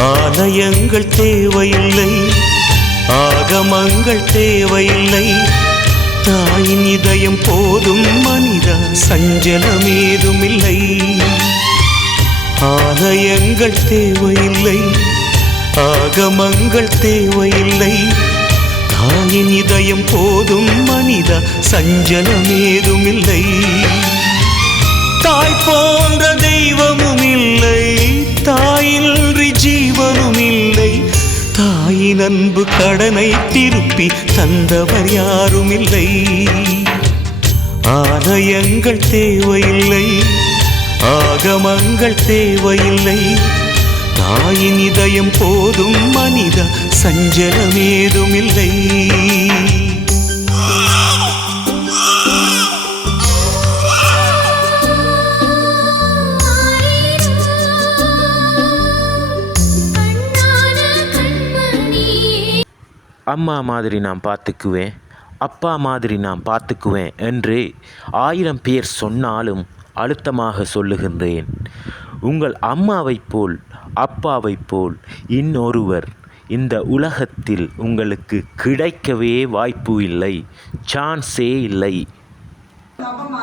ஆலயங்கள் தேவையில்லை, ஆகமங்கள் தேவையில்லை, தாயின் இதயம் போதும் மனிதா, சஞ்சலமேதுமில்லை. ஆலயங்கள் தேவையில்லை, ஆகமங்கள் தேவையில்லை, தாயின் இதயம் போதும் மனிதா, சஞ்சலமேதுமில்லை. தாய் போன்ற தெய்வமும் இல்லை, தாயின்றி ஜீவனும் இல்லை, தாயின் அன்பு கடனை திருப்பி தந்தவர் யாரும் இல்லை. ஆலயங்கள் தேவையில்லை, ஆகமங்கள் தேவையில்லை, தாயின் இதயம் போதும் மனிதா, சஞ்சலமேதுமில்லை. அம்மா மாதிரி நான் பார்த்துக்குவேன், அப்பா மாதிரி நான் பார்த்துக்குவேன் என்று 1000 பேர் சொன்னாலும் அழுத்தமாக சொல்லுகின்றேன். உங்கள் அம்மாவைப் போல் அப்பாவைப் போல் இன்னொருவர் இந்த உலகத்தில் உங்களுக்கு கிடைக்கவே வாய்ப்பு இல்லை, சான்ஸே இல்லை.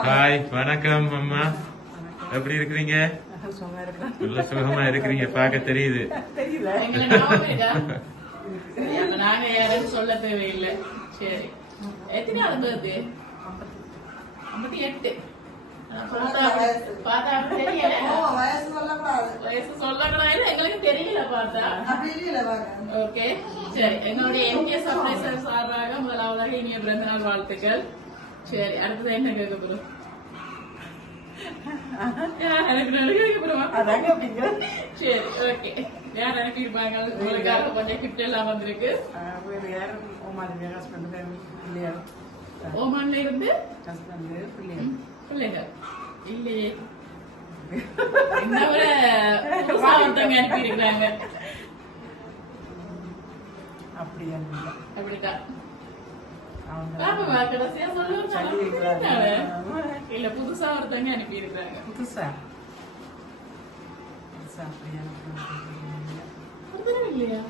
ஹாய், வணக்கம் அம்மா. எப்படி இருக்கிறீங்க? நல்ல சுகமா இருக்கிறீங்க, பார்க்க தெரியுது. நாங்க யாரும் சொல்ல தேவையில்லை. சரி, எத்தனாவது பர்த்டே? 58. பார்த்தா தெரியல, வயசு சொல்லக்கூடாது, எங்களுக்கு தெரியல பார்த்தா. ஓகே, சரி, எங்களுடைய எம்கே சர்ப்ரைசர் சார்பாக முதலாவதாக இனிய பிறந்த நாள் வாழ்த்துக்கள். சரி, அடுத்தது என்ன கேட்க போறோம்? சரி, ஓகே. யார் அனுப்பியிருப்பாங்க? உங்களுக்காக கொஞ்சம் கிஃப்ட் எல்லாம் வந்திருக்கு. ஓமான்ல இருந்து பிள்ளைங்க இல்லையே, ஒருத்தவங்க அனுப்பி இருக்கிறாங்க. அப்படிதான் இல்ல, புதுசா ஒருத்தவங்க அனுப்பி இருக்கிறாங்க. புதுசா இல்லையா?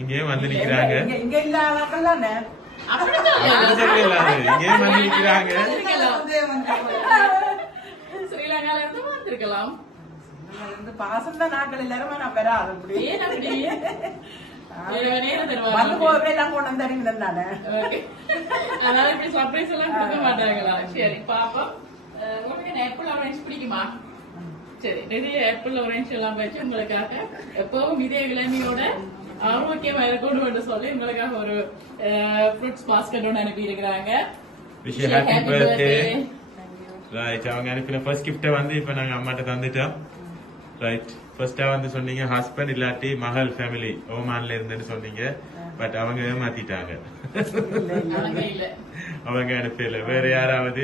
இங்கே வந்து நிக்கிறாங்க. இங்க இல்ல அவங்கெல்லாம் ஸ்ரீலங்கால இருந்து வந்திருக்கலாம். பாசம் தான் நாட்கள் எல்லாரும் நான் பெறாது. ஏன் அப்படி? சர்ப்ரைஸ் எல்லாம் கொடுக்க மாட்டாங்களா? சரி, பாப்போம். உங்களுக்கு ஆப்பிள் ஆரஞ்சு பிடிக்குமா? சரி, நிறைய ஆப்பிள் ஆரஞ்சு எல்லாம் வச்சு உங்களுக்காக எப்பவும் இதே விளைமையோட ஆரோக்கியமா இருக்கணும் என்று சொல்லி உங்களுக்காக ஒரு ஃப்ரூட்ஸ் பாஸ்கெட் ஒன்று அனுப்பி இருக்கிறாங்க. அவங்க அனுப்பின ஃபர்ஸ்ட் கிஃப்ட வந்து இப்ப நாங்க அம்மாட்ட தந்துட்டோம். ரைட், ஃபர்ஸ்டா வந்து சொன்னீங்க ஹஸ்பண்ட் இல்லாட்டி மகள் ஃபேமிலி ஓமான்ல இருந்துன்னு சொன்னீங்க. பட் அவங்க ஏமாத்திட்டாங்க, அவங்க அனுப்பல. வேற யாராவது?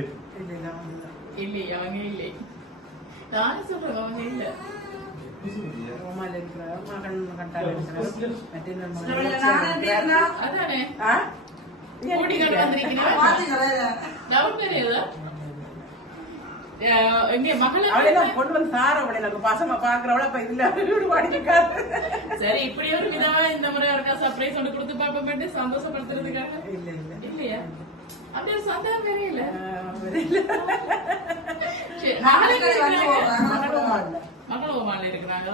இல்லை, அவங்க இல்லை. நானே சொல்றேன், அவங்க இல்லை. அதானே சரி, இப்படி ஒரு விதமா இந்த முறை இருக்கா சர்ப்ரைஸ் ஒன்று கொடுத்து பாப்ப சந்தோஷப்படுத்துறதுக்காக. இல்லையா? அப்படி ஒரு சந்தேகம் வேற இல்ல. மகள் ஓமான்ல இருக்கிறாங்க.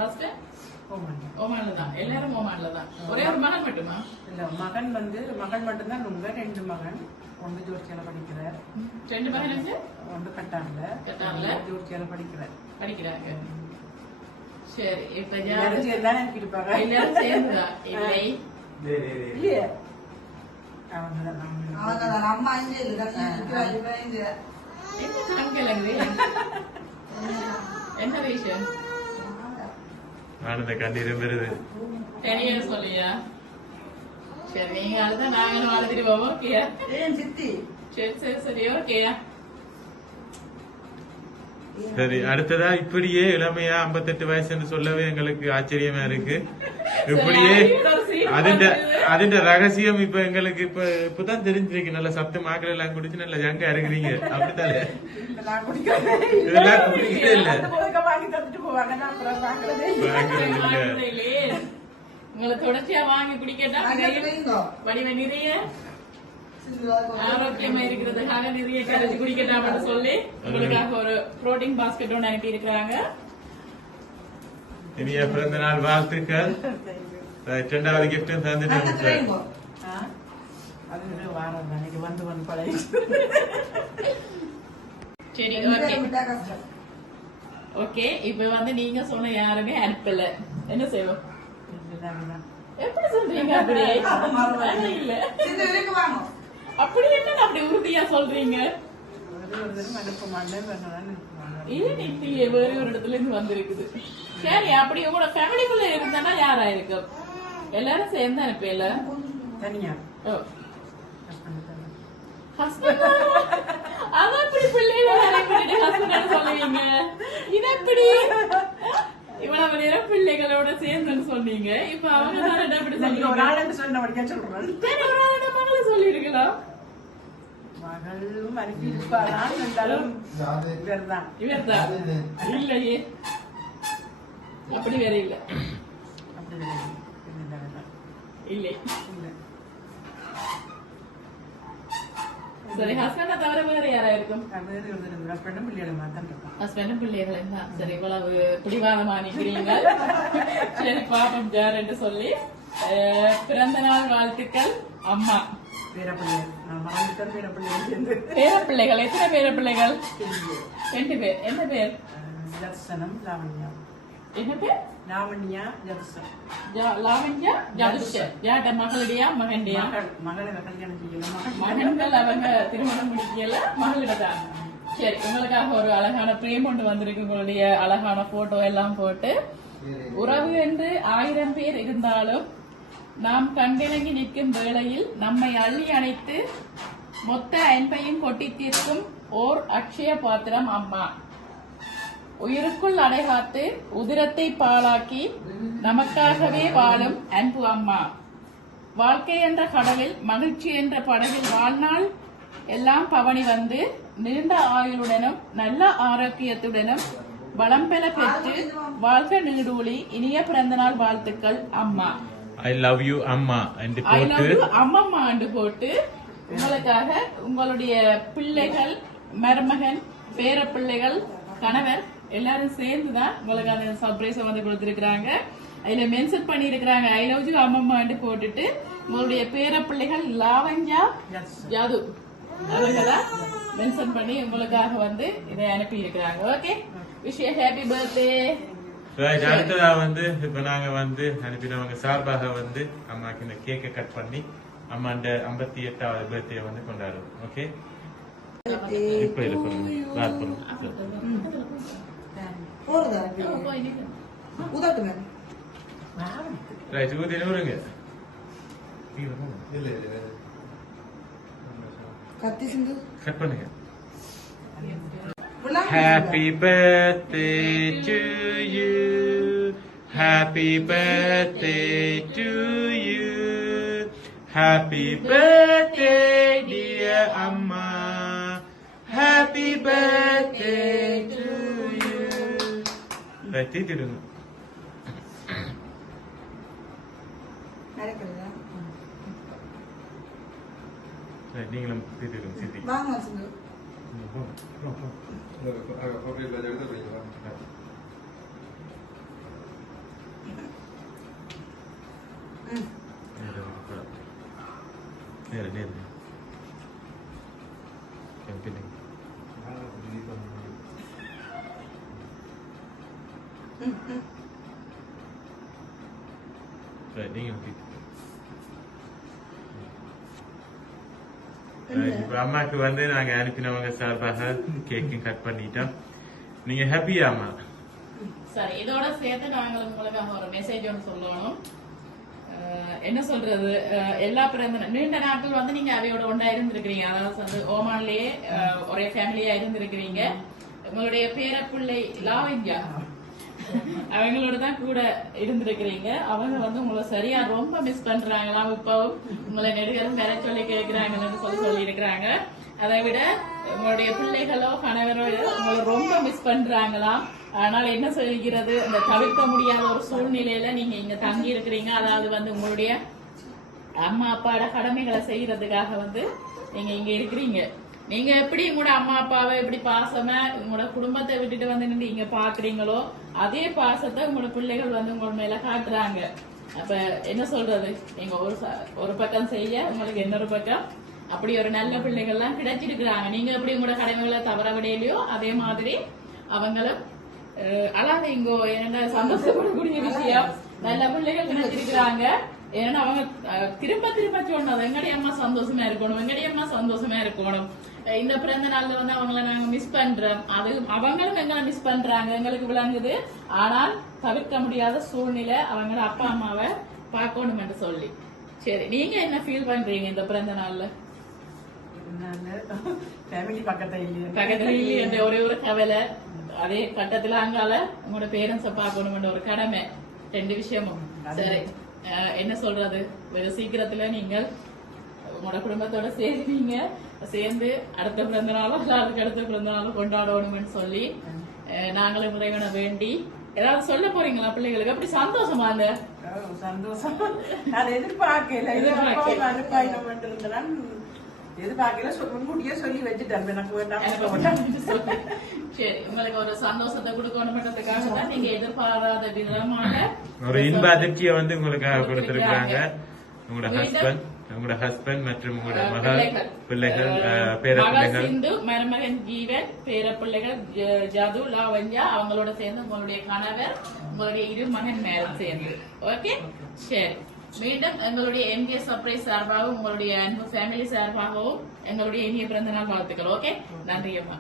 ஓமான்ல தான், எல்லாரும் ஓமான்ல தான். ஒரே ஒரு மகன் மட்டுமா? இல்ல, மகன் வந்து மகள் மட்டும்தான். உங்க 2 மகன், ஒன்று ஜோர்ஜியால படிக்கிறார். 2 மகன் வந்து ஒன்று கட்டார்ல ஜோர்ஜியால படிக்கிறாங்க. சரி, இப்ப எல்லாரும் சேர்ந்தானே இருப்பாங்க. எல்லாரும் சேர்ந்தா? இல்லை, இல்லையே, அவங்கதான் அம்மா. என்ன விஷயம்? ஆனந்த கண்ணீர் வருது. தெரிய சொல்லியா? சரி, நீங்க அழுத நாங்களும் அழுதுட்டு போவோம். ஓகேயா? சித்தி. சரி சரி சரி, ஓகேயா? சரி, அடுத்ததா இப்படியே இளமையா 58 வயசுன்னு சொல்லவே எங்களுக்கு ஆச்சரியமா இருக்கு. இப்படியே அதிண்ட ரகசியம் இப்ப எங்களுக்கு இப்பதான் தெரிஞ்சிருக்கு. நல்ல சப்த மாக்கள் எல்லாம் குடிச்சு நல்ல ஜங்கா இருக்கிறீங்க. அப்படித்தானே? இதெல்லாம் குடிக்கவே இல்ல. தொடர்ச்சியா வாங்கி குடிக்கட்டா வடிவ நிறைய ஆரோக்கியமா இருக்கிறதுக்காக நிறைய கரைச்சி குடிக்கட்டாம்னு சொல்லி உங்களுக்காக ஒரு புரோட்டீன் பாஸ்கெட் ஒன்று அனுப்பி இருக்கிறாங்க. இனிய பிறந்த நாள் வாழ்த்துக்கள். இரண்டாவது கிஃப்ட் தந்துட்டேன். சரி ஓகே. இப்ப வந்து நீங்க சொன்ன யாருமே அனுப்பல, என்ன செய்வோம்? எப்படி சொல்றீங்க? அப்படி இல்ல, அப்படி என்ன அப்படி உறுதியா சொல்றீங்க? இல்ல வேற ஒரு இடத்துல இருந்து வந்திருக்குது. சரி, அப்படி உங்களோட ஃபேமிலிக்குள்ள இருந்தா யாரா இருக்கும்? எல்லாரும் சேர்ந்து அனுப்பல. அதான் இப்படி பிள்ளைகள் சொல்லுவீங்க. இது எப்படி இவ்வளவு நேரம் பிள்ளைகளோட சேர்ந்துன்னு சொன்னீங்க. இப்ப அவங்க தான் அப்படி மகளை சொல்லிருக்கலாம். இவர்தான் இல்லையே, அப்படி வேற இல்ல. இல்லை சரி, ஹஸ்பண்ட தவிர வேற யாரா இருக்கும்? ஹஸ்பண்டும் பிள்ளைகள் தான். சரி, இவ்வளவு பிடிவாதமா நிக்கிறீங்க. சரி, பாப்பம் யார் என்று சொல்லி. பிறந்த நாள் வாழ்த்துக்கள் அம்மா. பேரப்பிள்ளைகள் எத்தனை பேரப்பிள்ளைகள்? 2 பேர். என்ன பேர்? என்ன பேர்? லாவண்யா ஜதுஷன். யார்ட மகளுடையா மகன்டையா? மகன்கள் அவங்க திருமணம் முடிக்கல, மகளிடதான். சரி, உங்களுக்காக ஒரு அழகான பிரேம் ஒன்று வந்திருக்கு. உங்களுடைய அழகான போட்டோ எல்லாம் போட்டு. உறவு என்று 1000 பேர் இருந்தாலும் நாம் கண்கிணங்கி நிற்கும் வேளையில் நம்மை அள்ளி அணைத்து மொத்த அன்பையும் கொட்டி தீர்க்கும் ஓர் அக்ஷய பாத்திரம் அம்மா. உயிருக்குள் அடைகாத்து உதிரத்தை பாழாக்கி நமக்காகவே வாழும் அன்பு அம்மா. வாழ்க்கை என்ற கடலில் மகிழ்ச்சி என்ற படகில் வாழ்நாள் எல்லாம் பவனி வந்து நீண்ட ஆயுளுடனும் நல்ல ஆரோக்கியத்துடனும் வளம் பெற பெற்று வாழ்க நீடூழி. இனிய பிறந்த நாள் வாழ்த்துக்கள் அம்மா. I love you அம்மா என்று போட்டு அம்மம்மா என்று போட்டு உங்களுக்காக உங்களுடைய பிள்ளைகள், மருமகன், பேர பிள்ளைகள், கணவர் எல்லாரும் சேர்ந்துதான் உங்களுக்கு அந்த சர்ப்ரைஸ வந்து கொடுத்திருக்கிறாங்க. அதுல மென்ஷன் பண்ணி இருக்கிறாங்க ஐ லவ் யூ அம்மம்மா என்று போட்டுட்டு உங்களுடைய பேர பிள்ளைகள் லாவண்யா ஜாது அவங்கதான் மென்ஷன் பண்ணி உங்களுக்காக வந்து இதை அனுப்பி இருக்கிறாங்க. Okay, wish you happy birthday. அடுத்ததா வந்து இப்ப நாங்க வந்து அனுப்பினவங்க சார்பாக வந்து அம்மாக்கு இந்த கேக்கை கட் பண்ணி அம்மா அந்த 58வது பர்த்டே வந்து கொண்டாடுவோம். ஓகே, இப்ப இல்ல பண்ணுங்க. ரைட், ஊதின விடுங்க. கட் பண்ணுங்க. Happy birthday to you. Happy birthday to you. Happy birthday dear Amma. Happy birthday to you. Right, தீட்டிடுங்க. நீங்களும் தீட்டிடுங்க. சித்தி வாங்க சிந்து. இப்ப அம்மாக்கு வந்து நாங்க அனுப்பினவங்க சார்பாக கேக்கும் கட் பண்ணிட்டோம். நீங்க ஹாப்பியா அம்மா? சரி, இதோட சேர்த்து நாங்கள் உங்களுக்காக ஒரு மெசேஜ் ஒன்று சொல்லணும். என்ன சொல்றது, எல்லா பிறந்த நீண்ட நாட்கள் வந்து நீங்க அவையோட ஒன்றா இருந்திருக்கிறீங்க. அதாவது வந்து ஓமான்லயே ஒரே ஃபேமிலியா இருந்திருக்கிறீங்க. உங்களுடைய பேரப்பிள்ளை லாவண்யா அவங்களோட தான் கூட இருந்திருக்கிறீங்க. அவங்க வந்து உங்களை சரியா ரொம்ப மிஸ் பண்றாங்களாம். இப்பவும் உங்களை நெடுகரும் வேற சொல்லி கேட்கிறாங்கன்னு சொல்லி இருக்கிறாங்க. அதை விட உங்களுடைய பிள்ளைகளோ கணவரோ உங்களை ரொம்ப மிஸ் பண்றாங்களாம். ஆனால் என்ன சொல்கிறது, இந்த தவிர்க்க முடியாத ஒரு சூழ்நிலையில நீங்க இங்க தங்கி இருக்கிறீங்க. அதாவது வந்து உங்களுடைய அம்மா அப்பாவோட கடமைகளை செய்யறதுக்காக வந்து நீங்க இங்க இருக்கிறீங்க. நீங்க எப்படி உங்களோட அம்மா அப்பாவை எப்படி பாசமா உங்களோட குடும்பத்தை விட்டுட்டு வந்து நின்று இங்க பாக்குறீங்களோ அதே பாசத்தை உங்களோட பிள்ளைகள் வந்து உங்களோட மேல காட்டுறாங்க. அப்ப என்ன சொல்றது, நீங்க ஒரு பக்கம் செய்ய உங்களுக்கு இன்னொரு பக்கம் அப்படி ஒரு நல்ல பிள்ளைகள்லாம் கிடைச்சிருக்கிறாங்க. நீங்க எப்படி உங்களோட கடமைகளை தவற விடையிலையோ அதே மாதிரி அவங்களும் அதாவது இங்கோ என்ன சந்தோஷப்படக்கூடிய விஷயம், நல்ல பிள்ளைகள் கிடைச்சிருக்கிறாங்க. ஏன்னா அவங்க திரும்ப திரும்ப சொன்னது எங்கடைய அம்மா சந்தோஷமா இருக்கணும், எங்கடைய அம்மா சந்தோஷமா இருக்கணும். இந்த பிறந்த நாள்ல வந்து அவங்கள நாங்க மிஸ் பண்றோம், அது அவங்களும் எங்களை மிஸ் பண்றாங்க, எங்களுக்கு விளங்குது. ஆனால் தவிர்க்க முடியாத சூழ்நிலை அவங்கள அப்பா அம்மாவை பார்க்கணும் என்று சொல்லி. சரி, நீங்க என்ன ஃபீல் பண்றீங்க இந்த பிறந்த நாள்ல? பக்கத்துல இல்லையே என்ற ஒரே ஒரு கவலை, அதே கட்டத்துல அங்கால உங்களோட பேரண்ட்ஸ பார்க்கணும் ஒரு கடமை, ரெண்டு விஷயமும். சரி, என்ன சொல்றது, வெகு சீக்கிரத்துல நீங்கள் உங்களோட குடும்பத்தோட சேர்ந்தீங்க, சேர்ந்து அடுத்த பிறந்த நாளும் அதுக்கு அடுத்த பிறந்த நாளும் கொண்டாடணும்னு சொல்லி நாங்களும் இறைவனை வேண்டி ஏதாவது சொல்ல போறீங்களா பிள்ளைகளுக்கு? அப்படி சந்தோஷமா? அந்த சந்தோஷம் அதை எதிர்பார்க்கல, முன்கூட்டியே சொல்லி வச்சுட்டேன் எனக்கு வேண்டாம். சரி, உங்களுக்கு ஒரு சந்தோஷத்தை கொடுக்கணும்ன்றதுக்காக தான் நீங்க எதிர்பாராத விதமாக ஒரு இன்ப அதிர்ச்சியை வந்து உங்களுக்காக கொடுத்திருக்காங்க. உங்களோட ஹஸ்பண்ட் மற்றும் உங்களோட மகள் பிள்ளைகள், பேரப்பிள்ளைகள், சிந்து, மருமகன் ஜீவன், பேரப்பிள்ளைகள் ஜது, லாவண்யா, அவங்களோட சேர்ந்து உங்களுடைய கணவர், உங்களுடைய இரு மகன் மேல சேர்ந்து. ஓகே, சரி. மீண்டும் எங்களுடைய எம்கே சர்ப்ரைஸ் சார்பாகவும் உங்களுடைய அன்பு ஃபேமிலி சார்பாகவும் எங்களுடைய இனிய பிறந்த நாள் வாழ்த்துக்கள். ஓகே, நன்றி அம்மா.